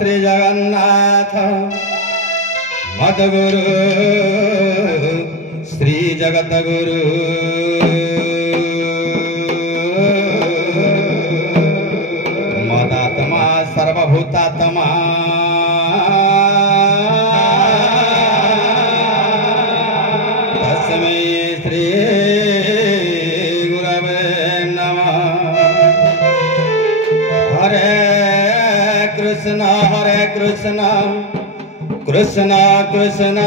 श्री जगन्नाथ मदगुरु श्री जगत गुरु मदात्मा सर्वभूतात्मा तस्मै श्री गुरवे नमः। हरे कृष्ण कृष्ण कृष्ण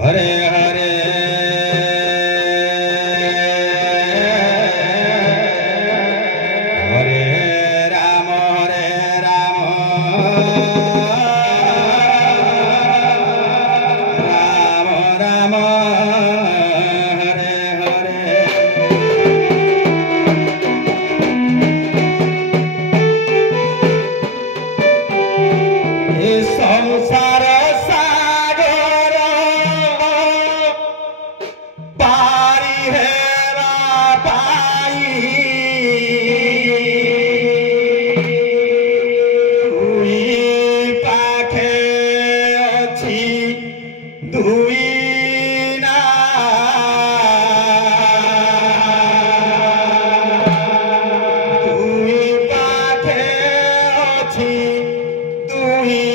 हरे हरे हरे राम राम राम हरे हरे। संसार सागर पारी हेरा पाई दुई पाखे अछि दुई ना दुई पाखे अछि दुई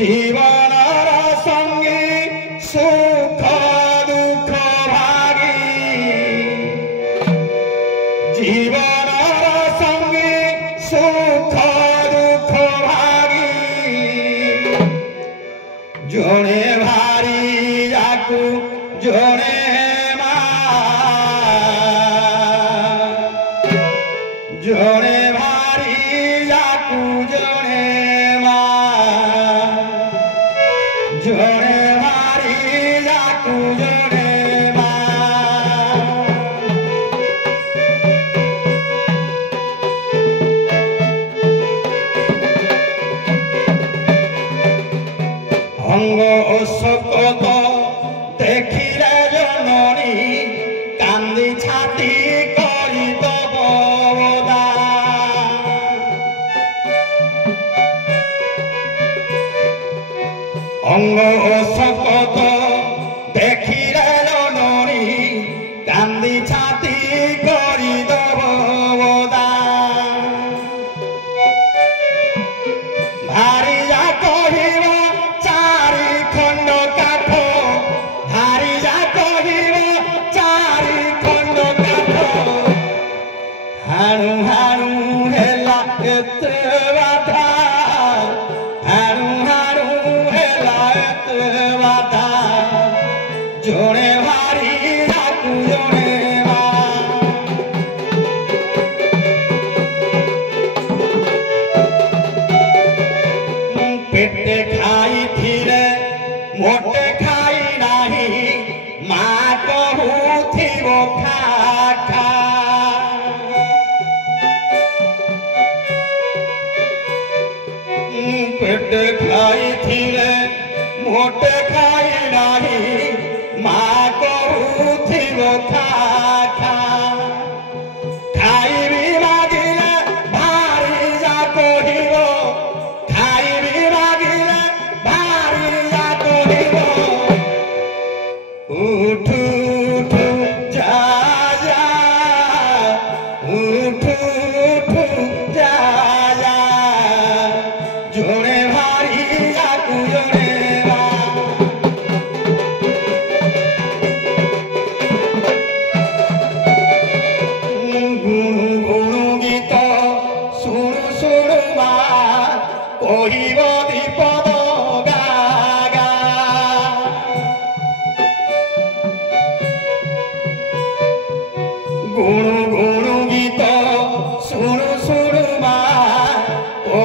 जीवन संगी सुख दुख भागी जीवन संगी सुख दुख भागी जोड़े भारी जाकू जोड़े जोड़े भारी जाकू जोड़े जोड़े भारी जाकू जोड़े अंग शोकत देखिले जननी कांदी छाती करी दबदा अंग शोकत देखिले जननी कांदी छाती करी दबदा भारी जा कहिब चारि खंड काठ भारी जा कहिब चारि खंड काठ हाणु हाणु हेला एते बाधा हाणु हाणु हेला एते बाधा जोड़े भारी जाकू जोड़े पेटे खाई थिले मोटे खाई नाही माँ कहूथिबो खा खा पेटे खाई थिले मोटे खाई नाही माँ कहूथिबो खा खा खाइबी मागिले भारी जा कहिबो खाइबी मागिले भारी जा कहिबो उठ उठ जा जा उठ उठ जा जा जोड़े भारी जाकू जोड़े गुणु गुणु गीत सुणु सुणु मा कहिब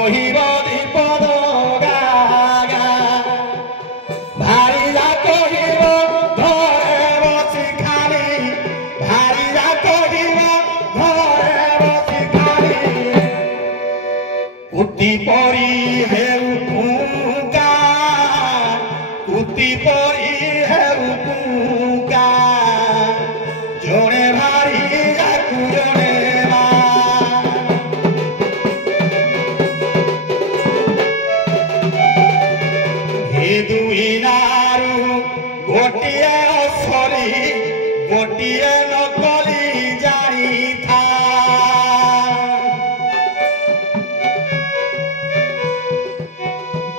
কহিব বিপদ গাগা ভারিরা কহিব ঘরে বসি খালি ভারিরা কহিব ঘরে বসি খালি কুতি পরি হেউ কুকা কুতি পরি হেউ কুকা জোরে ভারি যাকু জোরে মা হে দুই নারু গোটিয়ে অসরি গোটিয়ে নকলি জানি থা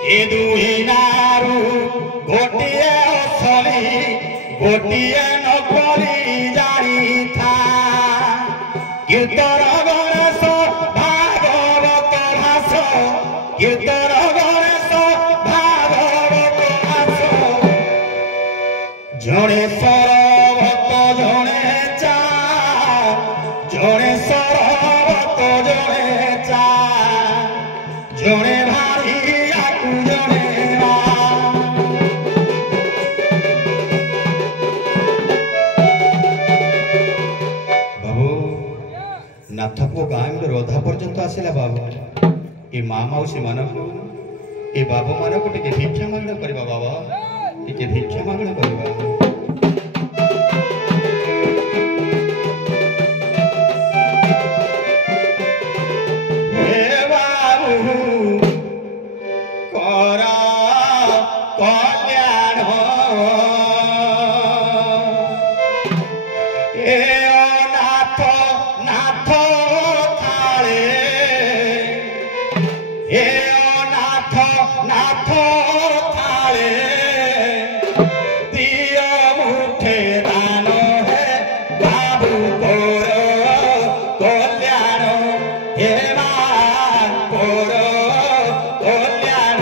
হে দুই নারু গোটিয়ে অসরি গোটিয়ে নকলি জানি থা কীর্তন গণেশ ভাগবত ভাষ কীর্তন গণেশ ভাগবত ভাষ জনে সরবত জনে চা জনে সরবত জনে চা জনে ভারি আকু জনে মা বাবু নাথপুଅ ଗାଁ ରଧା ପର୍ଯ୍ୟନ୍ତ ଆସିଲା ବାବୁ ଏ ମା ମାଉସୀ ମାନଙ୍କୁ ଏ ବାବୁ ମାନଙ୍କୁ ଟିକେ ଭିକ୍ଷା ମାଗଣା କରିବା ବାବା ଟିକେ ଭିକ୍ଷା ମାଗଣା କରିବା ହେ ବାବୁ କର କଲ୍ୟାଣ ଏ ନାଥ নাথ থালে এ নাথ নাথ থালে দিয় মুঠে দান হে বাবু কর কল্যাণ হে মা কর কল্যাণ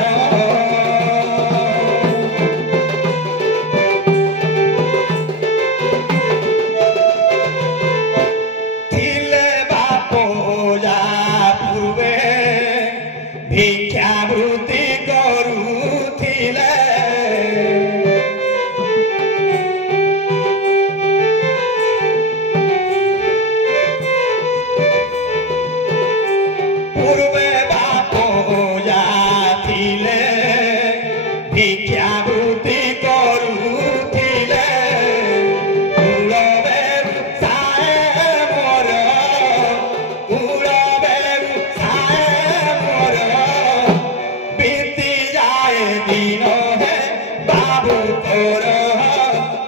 ভিক্ষাবৃত্তি করুথিলে পূর্বে বাপ যাথিলে ভিক্ষাবৃত্তি করুথিলে কুলবে সায়ে মোর কুলবে সায়ে মোর बीती जाए दिन है बाबू कोर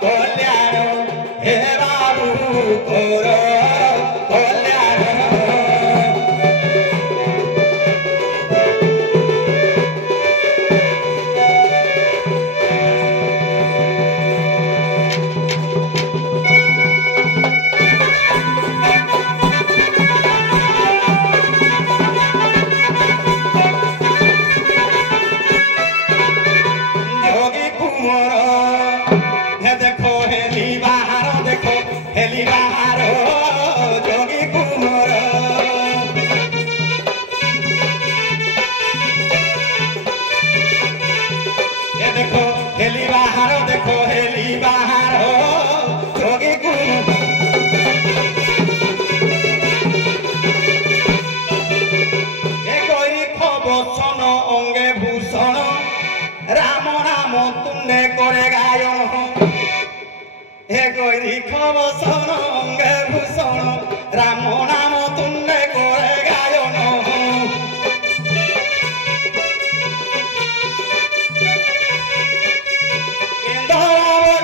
कल्याण हे बाबू कोर कल्याण देखो हेली बाहर जोगी कुमर ये देखो हेली बाहर जोगी कुमर ए कोई खबसन अंगे भूषण राम राम तुंडे करे गायन हे गौरी खबसन अंगे भूषण राम नाम तुंडे करे गायन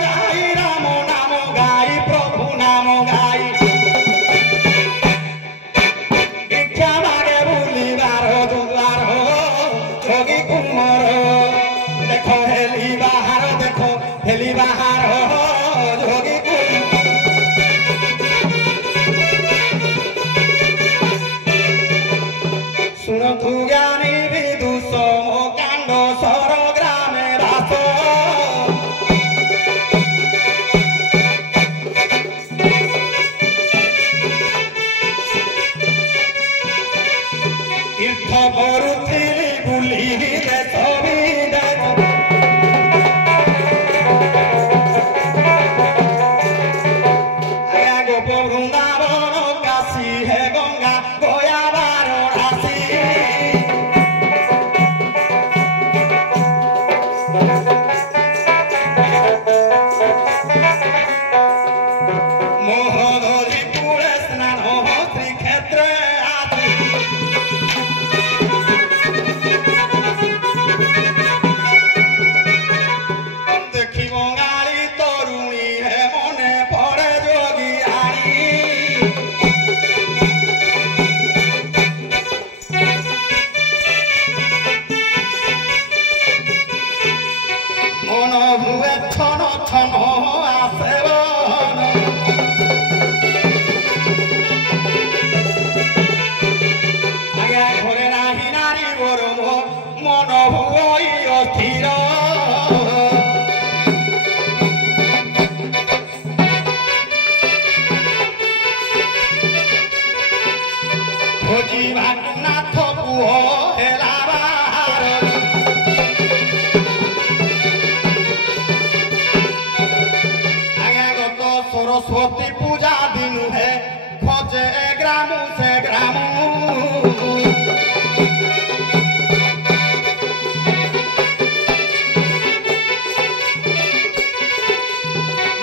गाई राम नाम गाई प्रभु नाम गाई भिक्षा मागे बुलिबार दुआर जोगी कुमर देखो हेली बाहर जोगी শুনতু জ্ঞানী বিদুষ কাণ্ড সর গ্রামে রাস তীর্থ করুথি মন ভুই অস্থির খোঁজিবা নাথ পুহ হেলা আজ্ঞা গত সরস্বতী পূজা দিনু হে খোঁজে গ্রামু সে গ্রামু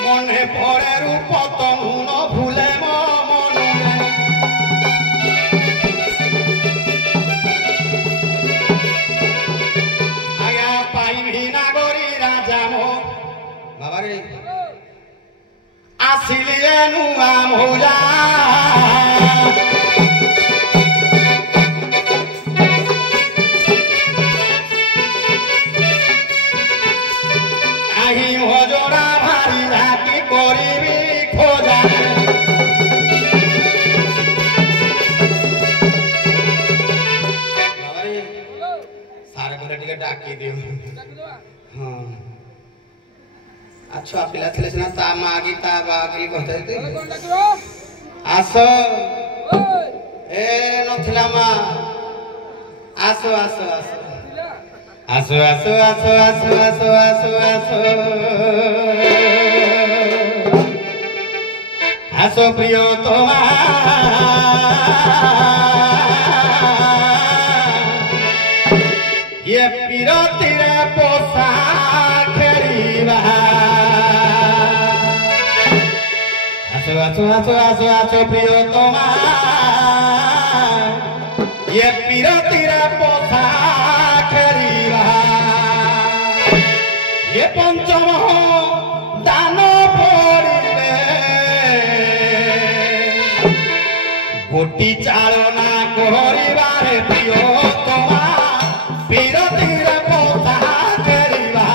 মনে পড়ে রূপ তনু ন ভুলে মন আজ্ঞা পাইবি নাগরী রাজা মো বাবারে আসিলিয়ে নুয়া মোজা আহি মজরা ভারি রাখি করিবি খোঁজা সারে করে টিকে ডাকি দিও হ্যাঁ আচ্ছা পিলা ଥିଲେ ସିନା ତା ମା କି ତା ବା କି କହିଥାନ୍ତି ଆସ ଏ ନଥିଲା ମା ଆସ ଆସ ଆସ ଆସ ଆସ ଆସ ଆସ ଆସ ଆସ ଆସ ଆସ ପ୍ରିୟ ତମା ଇଏ ପିରତିରେ ପୋଷା ଖେଳିବା আছো আছো আছো আছো আছো প্রিয়তমা এ পিরতিরে পথা খেলিবা এ পঞ্চম দান পড়িলে গোটি চালনা করিবারে প্রিয়তমা পিরতিরে পথা খেলিবা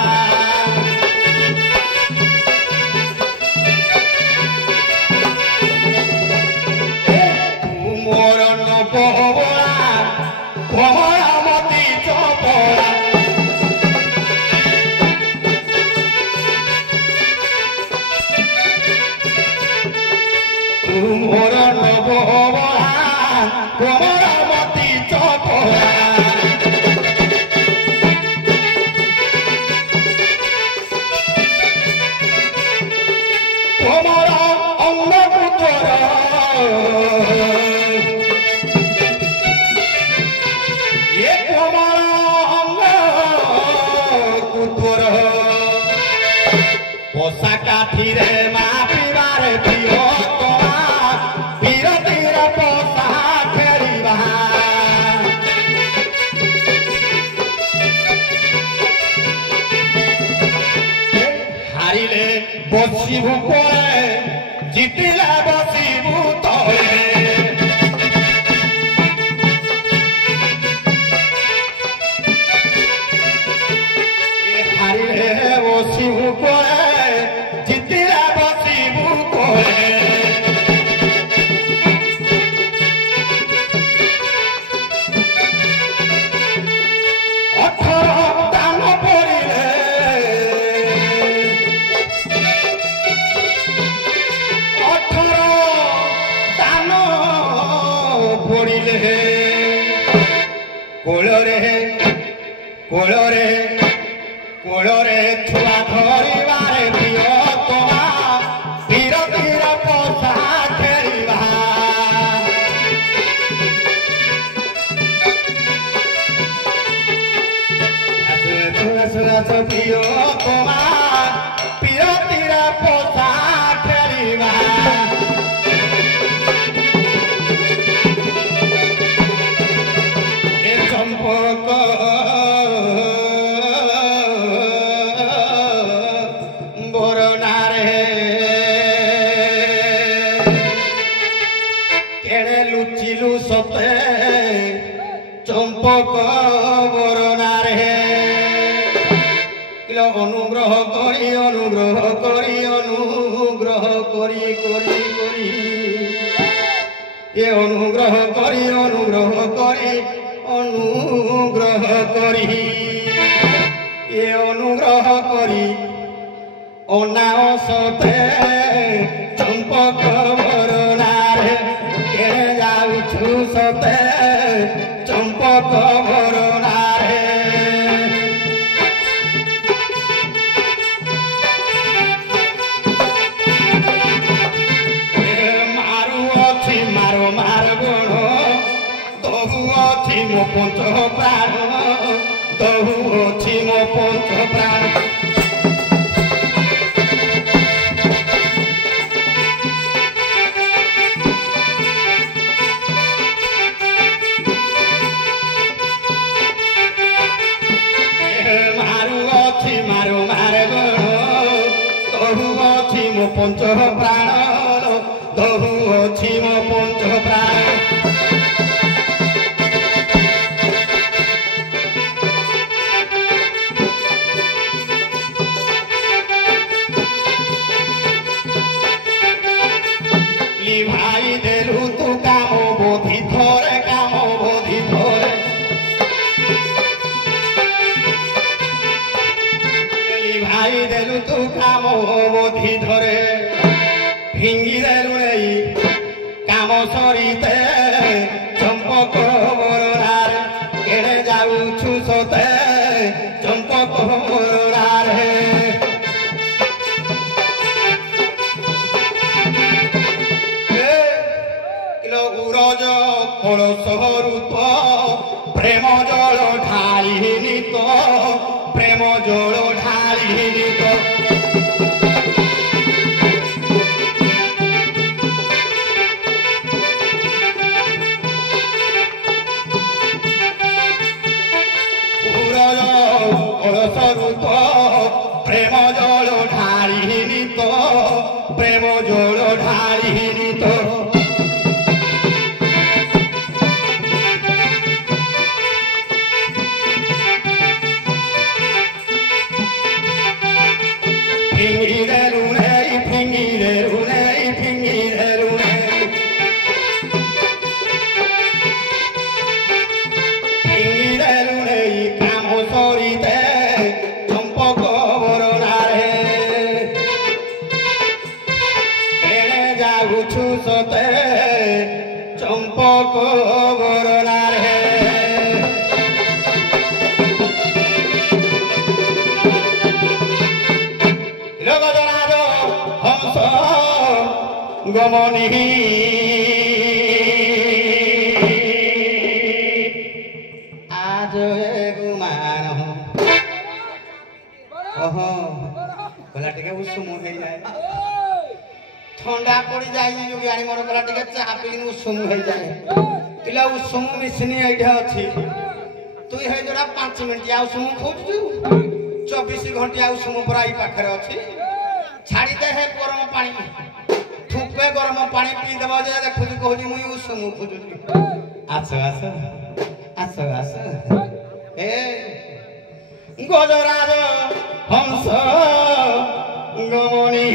মোর নবরা কোমরমতি চপরা কোমর অঙ্গ পুতর এ কোমর অঙ্গ পুতর পোষা কাঠিরে মাপিবারে প্রিয় হারিলে বসিবু কোলে জিতিলে বসিবু তলে হারিলে বসিবু কোলে জিতিলে বসিবু কোলে কোলরে কোলরে কোলরে ছুয়া ধরিবারে প্রিয় তোমা বিরতির পোষা খেলিবা আস প্রিয় তোমা বিরতির পোষা খেলিবা চম্পক বরনারে কেড়ে লুচিলু সতে চম্পক বরনারে অনুগ্রহ করি অনুগ্রহ করি অনুগ্রহ করি করি করি এ অনুগ্রহ করি অনুগ্রহ করি অনুগ্রহ অনুগ্রহ করি এ অনুগ্রহ করি অনাওসতে চম্পক বরণারে কেড়ে যাউছু সতে চম্পক বরণারে মারু অছি মারো মার গুণ তবু অছি মো পঞ্চ প্রাণ তবু অছি মো পঞ্চ প্রাণ পঞ্চ প্রাণ দহু অছি মো পঞ্চ প্রাণ লিভাই দেলু তু কাম বোধি ধরে কাম বোধি ধরে লিভাই দেলু তু কাম বোধি ধরে ভিঙ্গি দেলু নেই কাম সরিতে চম্পক বরণারে কেড়ে যাউছু সতে চম্পক বরণারে উরজ কলস রূপ প্রেম জল ঢালিনি তো প্রেম জল ঢালিনি তো উরজ কলস রূপ প্রেম জল ঢালিনি তো প্রেম জল ঢালিনি তো চম্পক বরণারে গজরাজ হংস গমনী আজ গুমান ওহ গলা টিকে উষুম হয়ে যায় ঠান্ডা পড়ি যায় যোগী আনি মর গলা টিকে চা পিনি উষুম হয়ে যায় কিলা উষুম মিশিনি এইটা ଅଛି তুই হয়ে জোড়া 5 মিনিট আর উষুম খুঁজছু 24 ঘন্টা উষুম পুরা এই পাখরে ଅଛି ছাড়ি দে হে গরম পানি ঠুপে গরম পানি পি দেব যে দেখুছি কହୁছি মুই উষুম খুঁজুছি আছো আছো আছো আছো এ গজরাজ হংস গমনী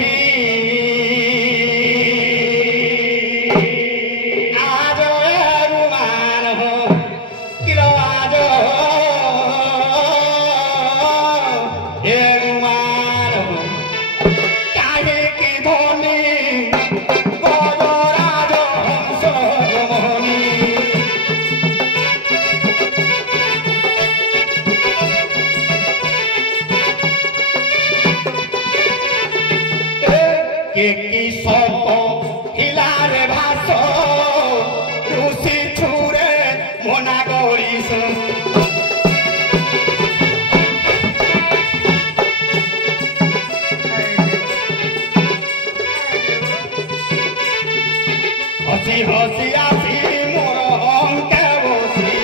হসি আসি মোর অঙ্কে বসি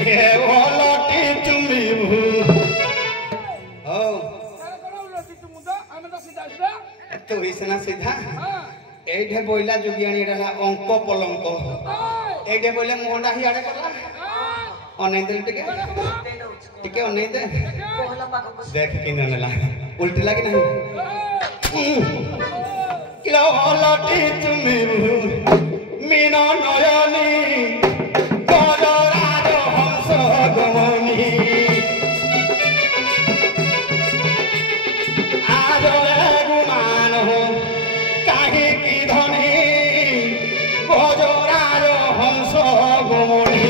হে ওলটি চুমিবু ও তো হিসনা সিধা এইঠে বইলা যোগিয়ানি এটা অঙ্ক পলঙ্ক এইঠে বইলে মোহনটা হিয়াড়ে কলা অনেই দিল টিকে টিকে অনেই দে দেখ কিনে নেলা উল্টি লাগে না কিলো লটি তুমি मीना नयनी गजराज हंस गमनी आज गुमान हो काहे की धनी गजराज हंस गमनी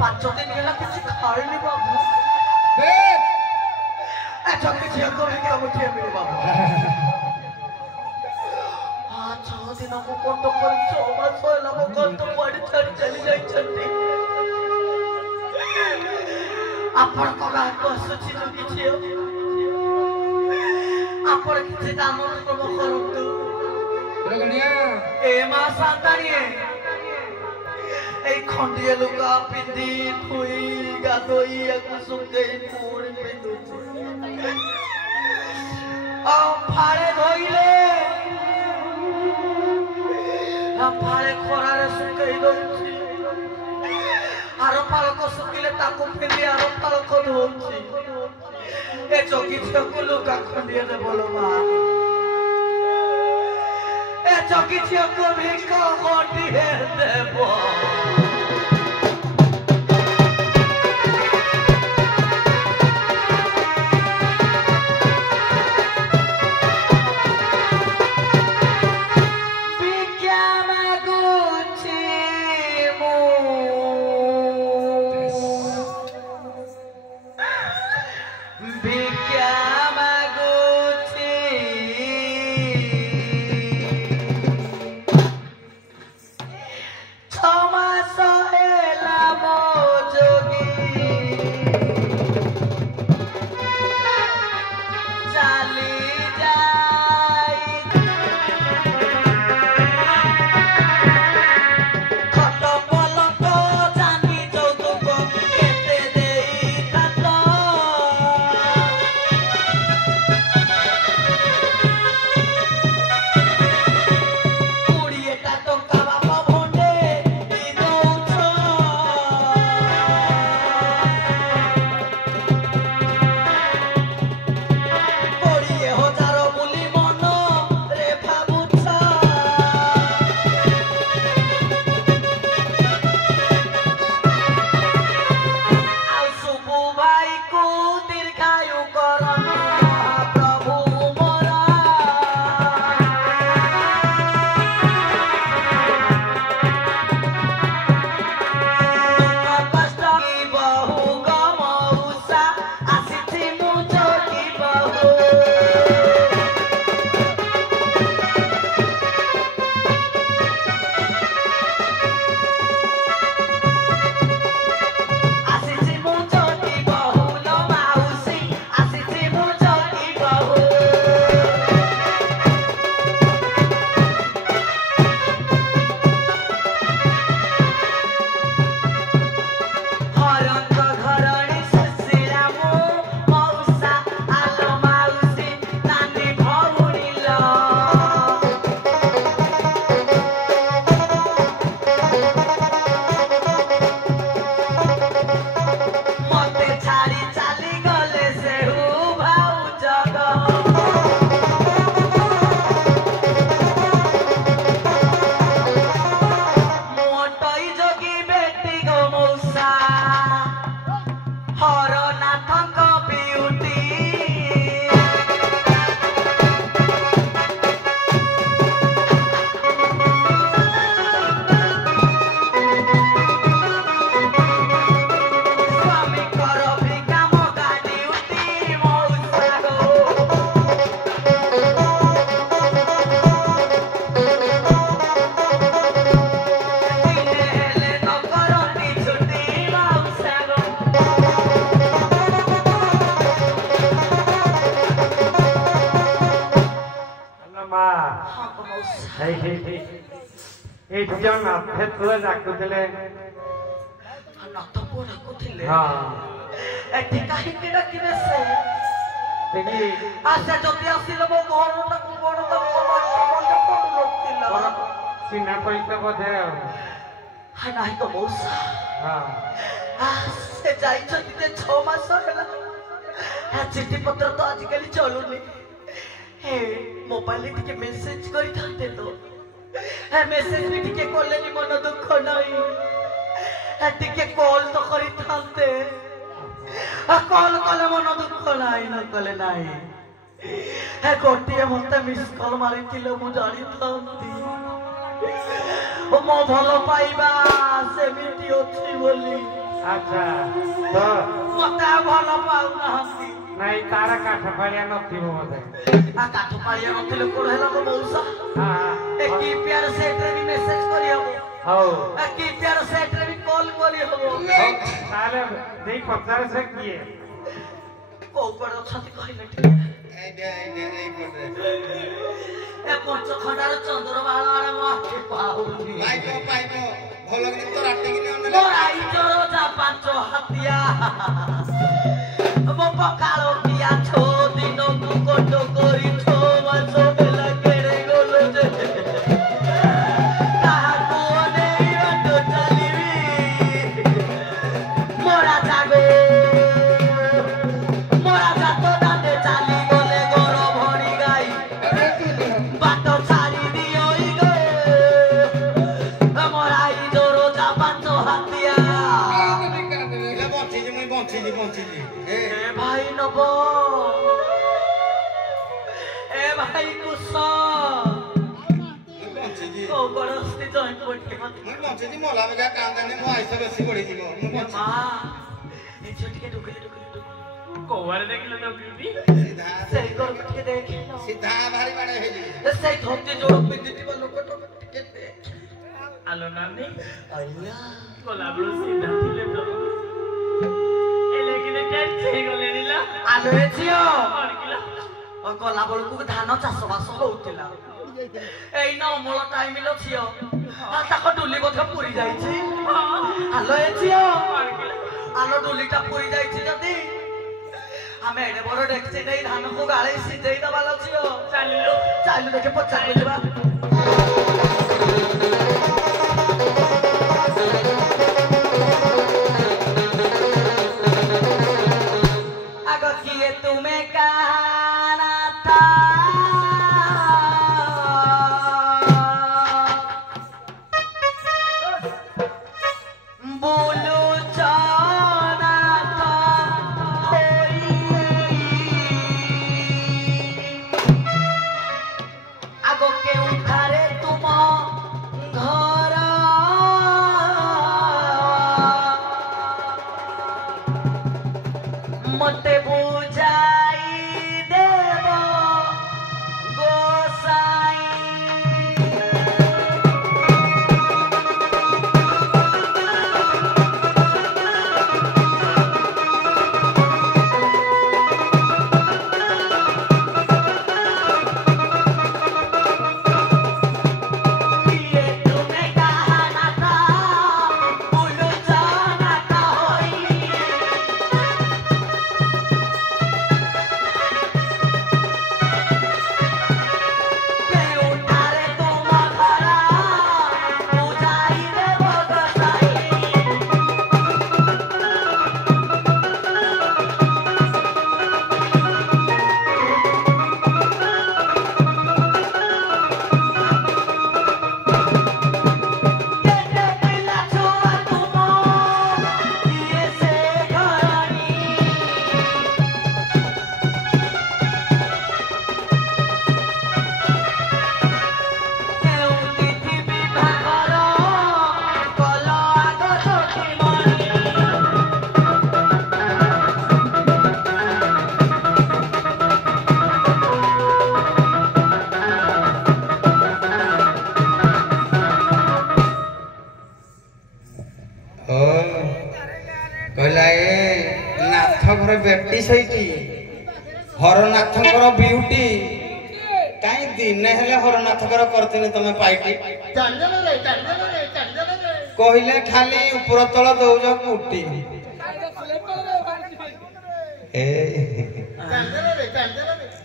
5 दिन ହେଲା କିଛି ଖାଇନି ବାବୁ अच्छा किसी को भी क्या मुझे मेरे बाबू हाँ 6 दिन को कौन तो कोई 6 मास होला को कौन तो पड़ी छड़ी चली जाई छंती आपण को गाय को सुची जो किछि आपण किछि काम को करंतु गणिया ए मा सांतानिए ए खंडिया लुगा पिंदी खुई गादोई एक सुके पूरी पिंदु फाड़े धोइले फाड़े खरारे सुकई दउछि आरो फाळको सुकिले ताको फेली आरो फाळको धोउछि ए जोगी छियको लुगा खंडिया दे बोलो मा ए जोगी छियको भिको खंडिया देबो चिट्ठी पत्र तो आजिकल चलुनी मोबाइल टिके मेसेज करी थांते तो मेसेज भी टिके कोलेनी मन दुख नहीं टिके कॉल तो करी थांते कॉल कले मन दुख नहीं न कले नहीं गोटे मत मिस कॉल मारी मु जानी थांती मो भल पाइबा सेमिति अछि बोली अच्छा तो मते भल पाउनाहांती नहीं तारा काठ फाड़िया नथिबो मते आ काठ पाळिया नथिले कोड हेला तो मौसा हां ए की प्यार सेट रे भी मेसेज करी हबो हो आ की प्यार सेट रे भी कॉल करी हबो ताले देई पचार से किए को पर छति कहिले এই কোটে ए पंच खंडार चंद्र बाळारे माथे पाउनी পাইকো ভালো করে তো রাতে কিনে আনলে मोराई जरो जा पांच हतिया वो पकालो किया छो दिनों को कोटो कोरी छो मासो बेला केरे गोलो जे कहा को नहीं बटो चलीवी मोरा जागो मोरा जातो दाते चाली गोले गोरो भरी गाई बाटो छाड़ी दियो इगो मोराई जरो जा पांच हतिया বঞ্চিজি ए भाई नबो ए भाई कुसा বঞ্চিজি ओ बरस्ती जॉइंट पट्टी मत বঞ্চিজি মোলা মেগা কান্দনে মো আইসা বেশি পড়ি দিব मां ए छोटी के ढुकले कोवर देखले तो ब्यूटी सीधा सही कर के देख सीधा भारी बड़े हे जी सही धोती जोड़ पिंदी वालों को तो के देख आलो नानी अल्लाह कोलाब्रो सीधा थिले तो ए लेकिन क्या छे गले निला आलो एजियो और किला ओ गला बळकु धान चाष बास होउतिला एई न अमल टाइम लो छियो आ ताको डुली बथे पुरी जाईछि आलो एजियो और किला आलो डुलीटा पुरी जाईछि जदी हमें एडे बड़ डेक्सी देई धान को गाळे सिजेई दबालो छियो चालिलो चालू देखे पचार बजबा आगो किए तुम्हें कहना था बोलो जाना था होई आगो के उठारे तुम घर मते बुझाई देव गोसाई ये तुम्हें कहना था बोलो जाना था होई के उठारे तुम घरा बुझाई देव गोसाई केते पिला छुआ तुम ये से घरानी केउती थी विभागर कल आग छोटी मणी ओ कहला ए नाथ घर बेटी सहिची हरनाथଙ୍କର ब्यूटी काई दिने हेले हरनाथଙ୍କର करथिने तमे पाइटी कहिले खाली ऊपर तळ दउज कुटी ए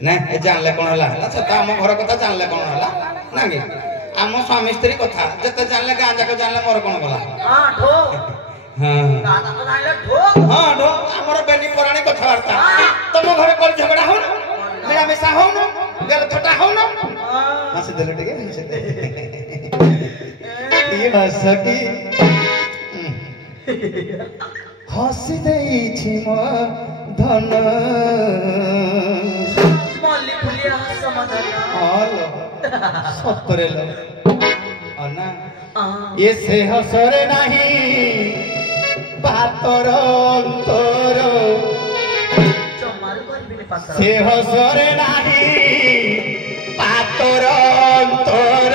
ना ए जानले कोन हला अच्छा त हम घर कथा जानले कोन हला ना कि हम स्वामी स्त्री कथा जते जानले गां जाक जानले मोर कोन गला हां ठो हां गाना तो जाइले ठो हाँ ढो हमर बेनी पुराणी कथबार्ता तुम घर कर झगड़ा हो ना मेरा मिसा हो ना गल छोटा हो ना हंस देले ठीक है ये हसकी हसी देई छी म धन मल्ली फुलिया समझना आलो सतरे लो अन्ना ये से हसरे नहीं ପାତର ଅନ୍ତର ଜମାରୁ କରିବିନି ପାତର ସେ ହସରେ ନାହିଁ ପାତର ଅନ୍ତର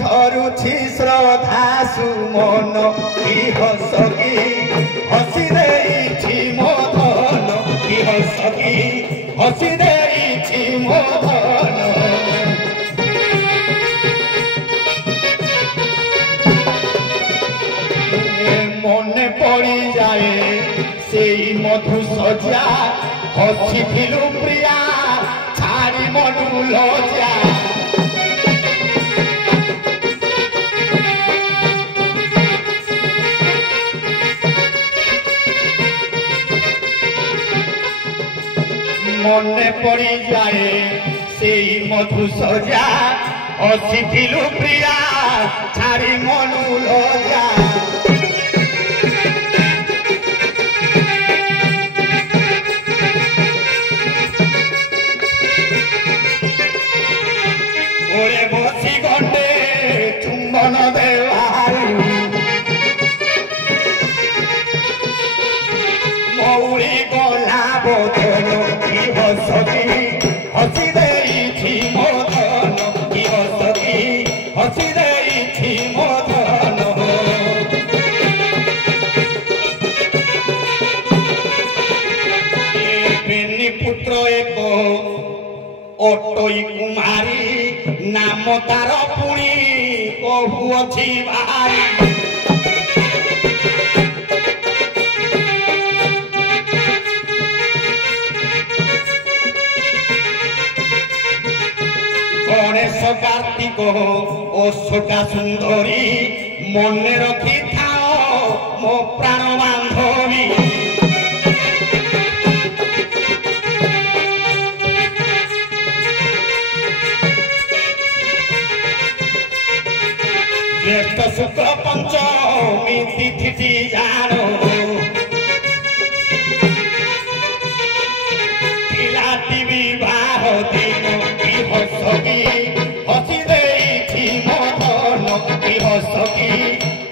ଝରୁଛି ଶ୍ରଦ୍ଧା ସୁମନ କି ହସ କି ହସି ଦେଇଛି ମୋ ଧନ କି ହସ କି ହସି ଦେଇଛି ମୋ ଧନ মনে পড়ি যায় সেই মধু সজা হসিଥିଲୁ প্রিয়া ছাড়ি মনু লজা মনে পড়ি যায় সেই মধু সজা হসিଥିଲୁ প্রিয়া ছাড়ি মনু লজা ওরে বসি গন্ডে চুম্বন দেওয়ারি মৌরি গলা বদন কি হসকি হসি দেইছি মো ধন কি হসকি হসি দেইছি মো ধন বেনি পুত্র এক অটই কুমারী নাম তার পুণি কহু অছি ভারি গণেশ কার্তিক ও শোকা সুন্দরী মনে রখি থাও মো প্রাণ বান্ধবী জ্যেষ্ঠ শুক্ল পঞ্চমী তিথিটি জানো পিলাটি বিবাহ দিন কি হসকি হসি দেইছি মো ধন কি হসকি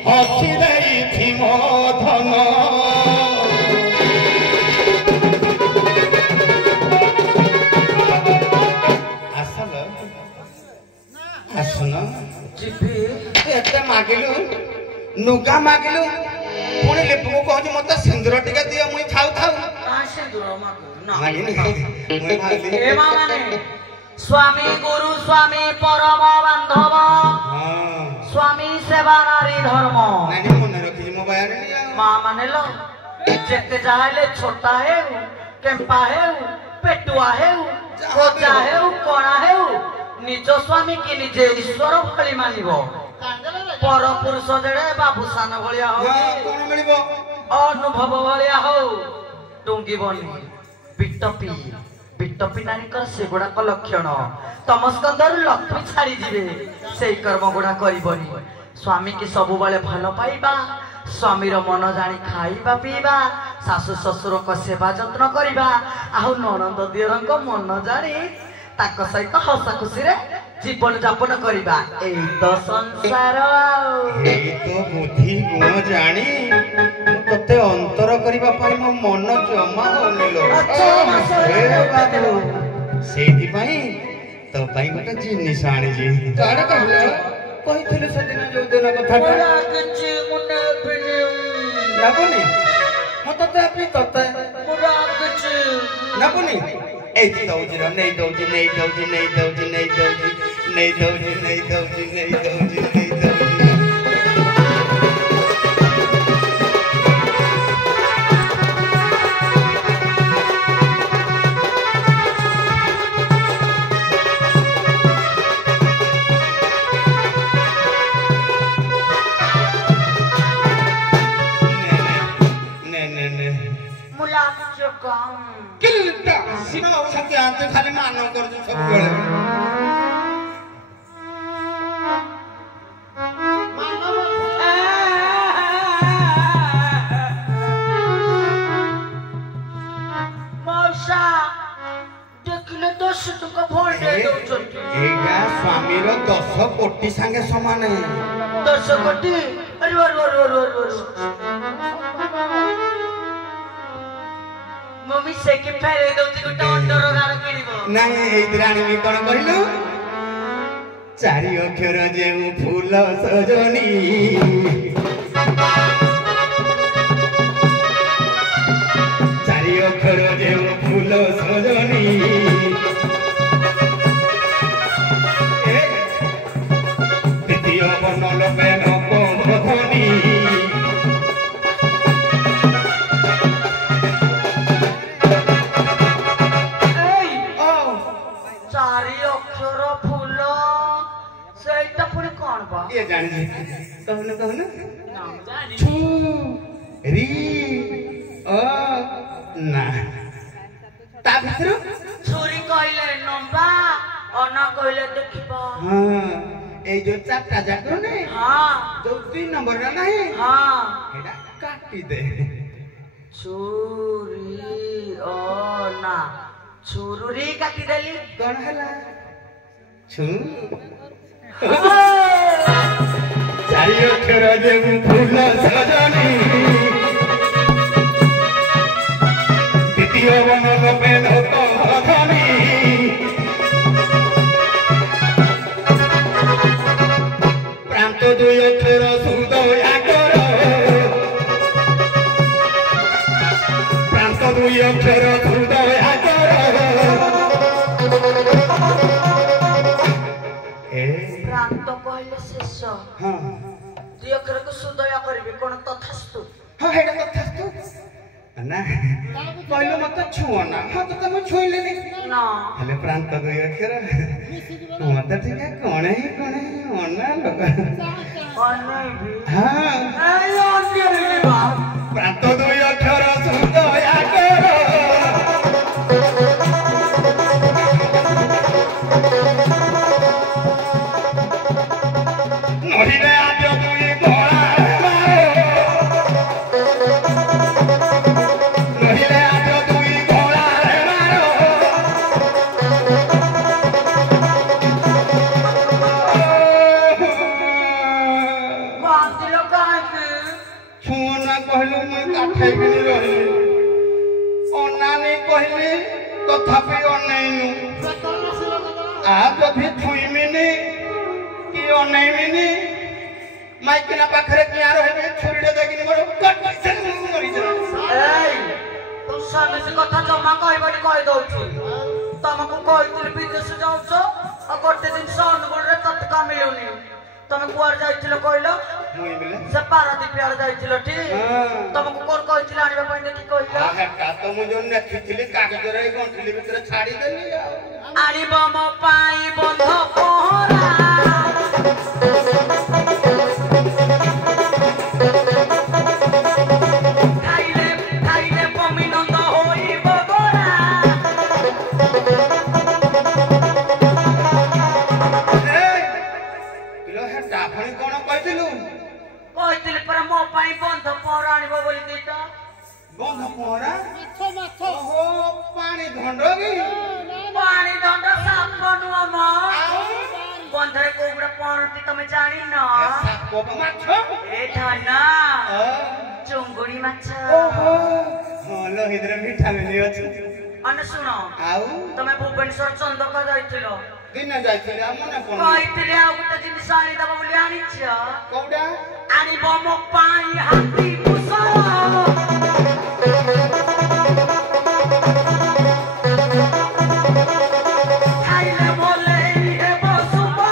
হসি দেইছি মো ধন আসল আসুন ଯିବି এতে মাগিলু নুগা মাগিলু পুଣି ଲିପୁକୁ କହୁଛି ମତେ ସିନ୍ଦୁର ଟିକେ ଦିଅ ମୁଇଁ ଥାଉ ଥାଉ କାହା ସିନ୍ଦୁର ମାଗୁଛୁ ନା ମାଗିନି ମୁଇଁ ଭାବିଲି ଏ ମା ମାନେ ସ୍ୱାମୀ ଗୁରୁ ସ୍ୱାମୀ ପରମ ବାନ୍ଧବ ହଁ ସ୍ୱାମୀ ସେବା ନାରୀ ଧର୍ମ ନାଇଁ ମନେ ରଖିଛି ମୋ ବାୟାରେ ମା ମାନେ ଲୋ ଯେତେ ଯାହା ହେଲେ ଛୋଟା ହେଉ କେମ୍ପା ହେଉ ପେଟୁଆ ହେଉ ଖୋଜା ହେଉ କଣା ହେଉ ନିଜ ସ୍ୱାମୀ କି ନିଜେ ଈଶ୍ୱର ଭଳି ମାନିବ ପର ପୁରୁଷ ଦେଳେ ବାବୁସାନ ଭଳିଆ ହଉ କଣ ମିଳିବ ଅନୁଭବ ଭଳିଆ ହଉ ଟୁଙ୍ଗିବନି ବିଟପି ବିଟପି ନାରୀଙ୍କର ସେଗୁଡାକ ଲକ୍ଷଣ ତମ ସ୍କନ୍ଧରୁ ଲକ୍ଷ୍ମୀ ଛାଡିଯିବେ ସେଇ କର୍ମ ଗୁଡା କରିବନି ସ୍ୱାମୀ କି ସବୁବେଳେ ଭଲ ପାଇବା ସ୍ୱାମୀର ମନ ଜାଣି ଖାଇବା ପିଇବା ଶାଶୁ ଶ୍ୱଶୁରଙ୍କ ସେବା ଯତ୍ନ କରିବା ଆଉ ନଣନ୍ଦ ଦିଅରଙ୍କ ମନ ଜାଣି ତାଙ୍କ ସହିତ ହସ ଖୁସିରେ ଜୀବନ ଯାପନ କରିବା ଏଇ ତ ସଂସାର ଆଉ ଏଇ ତ ବୁଦ୍ଧି ଗୁଣ ଜାଣି ମୁଁ ତତେ ଅନ୍ତର କରିବା ପାଇଁ ମୋ ମନ ଜମା ହଉନି ଲୋ ହେ ବାବୁ ସେଇଥିପାଇଁ ତୋ ପାଇଁ ଗୋଟେ ଜିନିଷ ଆଣିଛି କଣ କହିଲ କହିଥିଲୁ ସେଦିନ ଯୋଉଦିନ କଥାଟା ଲାଗୁନି ମୁଁ ତତେ ଆପି ତତେ ଲାଗୁନି ଏଇଠି ଦଉଛି ର ନେଇ ଦଉଛି ନେଇ ଦଉଛି ନେଇ ଦଉଛି ନେଇ ଦଉଛି ନେଇ ଦଉଛି ନେଇ ଦଉଛି ନେଇ ଦଉଛି ନେଇ ଦଉଛି ଖାଲି ମାନ କରୁଛୁ ସବୁବେଳେ ଦେଖିଲେ 10 ଟଙ୍କା ଭଣ୍ଡେ ଦଉଛନ୍ତି ଏଇଟା ସ୍ୱାମୀର 10 କୋଟି ସାଙ୍ଗେ ସମାନ 10 କୋଟି मम्मी से के फेरे दउची गुटा अंडर गार किनिबो ନାଇଁ ଏଇଥିରେ ଆଣିବି କଣ କହିଲୁ ଚାରି ଅକ୍ଷର ଯେଉଁ ଫୁଲ ସଜନୀ ଚାରି ଅକ୍ଷର ଯେଉଁ ଫୁଲ ସଜନୀ ଦ୍ୱିତୀୟ ବର୍ଣ୍ଣ ଲୋପେ ନବଧନୀ ये जानी कहून कहून छु री ओ ना ता भितर छुरी कहले नंबा अना कहले देखिबा हां ए जो चारटा जाको ने हां जो 3 नंबर ना नहीं हां एटा काटी दे छुरी ओ ना छुरुरी काटी देली कोन हला छु चारि अक्षर जेउ फूल सजनी द्वितीय वन लोपे नबधनी प्रांत दुई अक्षर सुदया कर प्रांत दुई अक्षर सुदया कर प्रांत कहले शेष हां दुई अक्षर को सुदया करबे कोन तथास्तु हां हेडा तथास्तु ना कहलो मत छुओ ना हां तो तुम छुइले नहीं ना हेले प्रांत दुई अक्षर मत ठीक है कोन ओना लोग अनै भी हां ए ओन के बा प्रांत दुई अक्षर सुदया कर नहिले आज दुई घोड़ा नहिले आज दुई घोड़ा मारो बांधिलो काहे छुओ ना कहलु मैं काठै बिनी रही अनानी कहली तथापि अनैनु आ कभी छुईमिनी कि अनैमिनी माइकिना पाखरे किया रहबे छुरीडे देखिनी मोर कटसन मरि जा एई तू सामने से कथा जमा कहबनी कह दउछु तमको कहतिल विदेश जाउछ आ करते दिन से अनुगुण रे तत्का मिलुनी तमे कुआर जाइथिलो कहलो मुई मिले से पारादीप यार जाइथिलो ठी तमको कोन कहतिल आनिबा पई देखि कहलो आ का तो मु जो नखिथिली कागज रे गंठली भितर छाड़ी देली आनिबा म पाई बंध पहरा खाइले पमिनंद होई बगरा किलो हे डाफणी कोन कहतिलु कहतिल पर मो पाई बंध पहरा आनिबा बोली देता बंध पोरा ओहो पानी धंडोगी पानी दंड साफ बनुआ म बंधरे कोबड़ा पहरती तमे जानी न साप माछ ए धना चुंगुड़ी माछ ओहो हलो हिदरे विटामिन अछि अन सुनो आउ तमे भुवनेश्वर चंदका जाइथिलो दिन जाइथिले मने कोन कहतिले आ गुटा जिनिस आनी दबा बोली आनिछ कौडा आनिब म पाई हाथी पुसो खाइले बोले हे बसुबो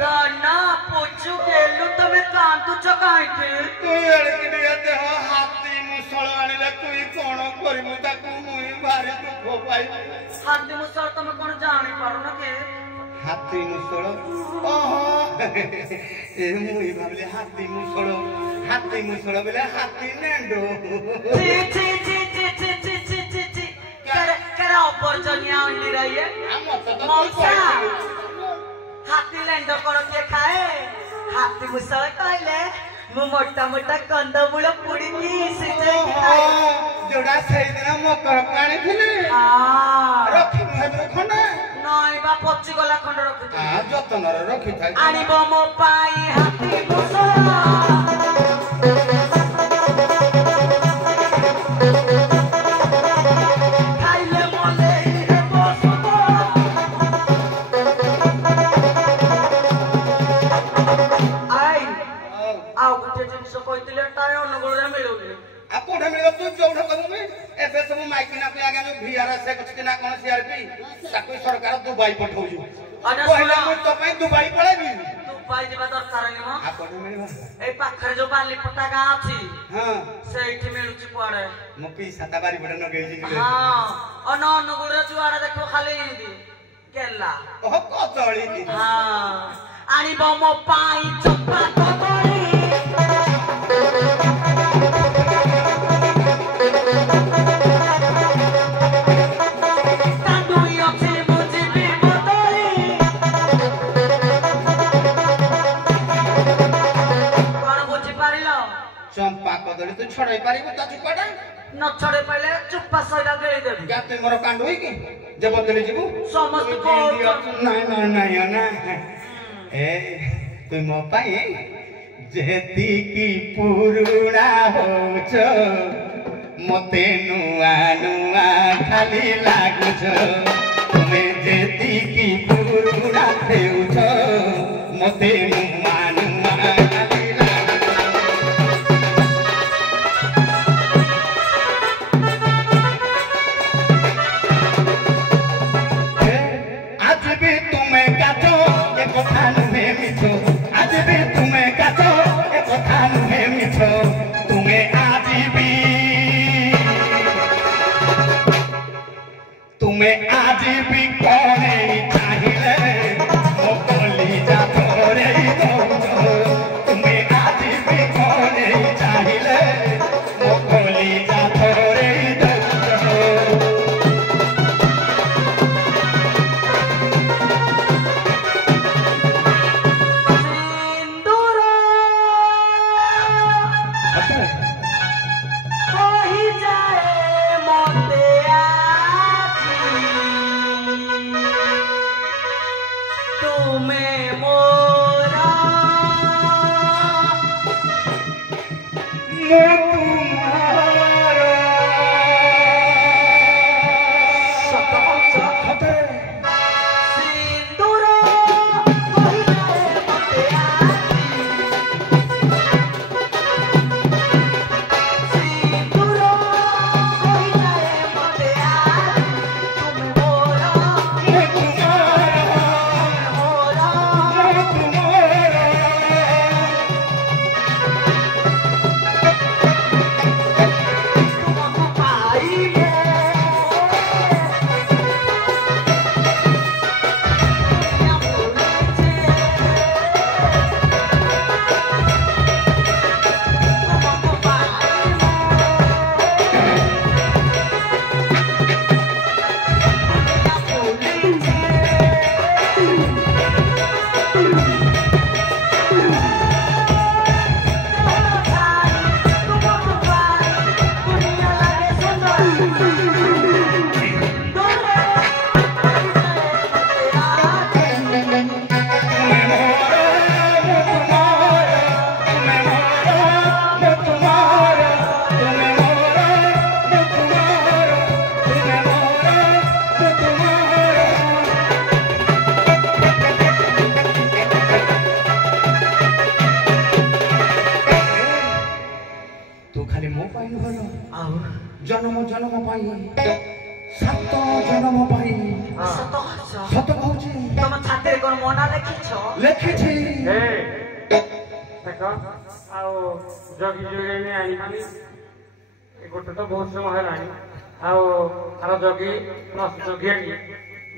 दना पुछु गेलु तमे कांतु चकाइथे तू एड़किडी देह हाथी मुसळ आनिले तुई कोन करिमु ताकू मुई भारी दुख पाई हाथी मुसळ तमे कोन जानि पारो न के हाथी मुसळ ओहो ए मुई भाबले हाथी मुसळ बेले हाथी नेंडो ची ची ची ची ची ची ची ची ची करा ऑपर्चुनिटी आउंडी रही है मौसा हाथी लेंडो करो के खाए हाथी मुसळ कहले मु मोटा मोटा कंदमूळ पुडी की सिजे खाए जोड़ा सही दिन मकर पानी थिले रखी हेदर खंडे नई बा पच्ची गला खंड रखि जतन रखी थाई आनिब मो पाई हाथी मुसरा खाइले मले रे बसबो आई आउ गुटे जिनिस कइतिले ताय अनुगुण रे मिलुनी आ कोठे मिलो तू जोड़ा करबे एबे सब माइकिना पे आगे जो वीआरएस कुछ किना कोन सीआरपी ताको सरकार दुबई पठाउजु पहिला मु तो पे दुबई पळेबी दुबई जेबा दरकार नि म आ कोठे मिलबा ए पाखरे जो बालीपटा गाँ अछि हां सेठी मिलुची पड़े मो पी साताबारी बडे न गई जी हां अन अनुगुण रे जुआड़ा देखो खाली हिंदी केला ओह कचळी दी हां आनिब मो पाई चप्पा कबड़ी चंपा कदली तू छड़ाई पारिबो ता चुपाटा न छड़े पहले चुप्पा सैरा देई देबी क्या तू मोर कांड होई की जे बदली जीवु समस्त को नहीं ना ए तू मो पाई जेती की पुरुणा होछ मते नुआ नुआ खाली लागुछ तुमे जेती की पुरुणा देउछ मते नुआ नुआ खाली आज भी तुम्हें काटो एक कथा नुहे मिठो तुम्हें आज भी कोने चाहिए वो बोली जा थोड़े दो तुम्हें आज भी कोने चाहिए वो बोली जा थोड़े दो जन्म जन्म पाई सात जन्म पाई सत कहूची तुम छाती रे कोन मोना लेखिछि ए देखो आओ जगी जुगे ने आनी खाली ए गोटे तो बहुत समय हेलानी आओ आरो जगी नस जगी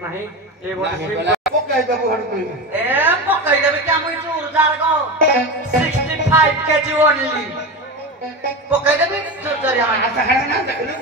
नहीं ए बोले पकाई बाबू हट कोई ए पकाई देबे क्या मुई जो उजार को 65 केजी ओनली पकाई देबे जो जरिया आशा खड़ा ना देखलु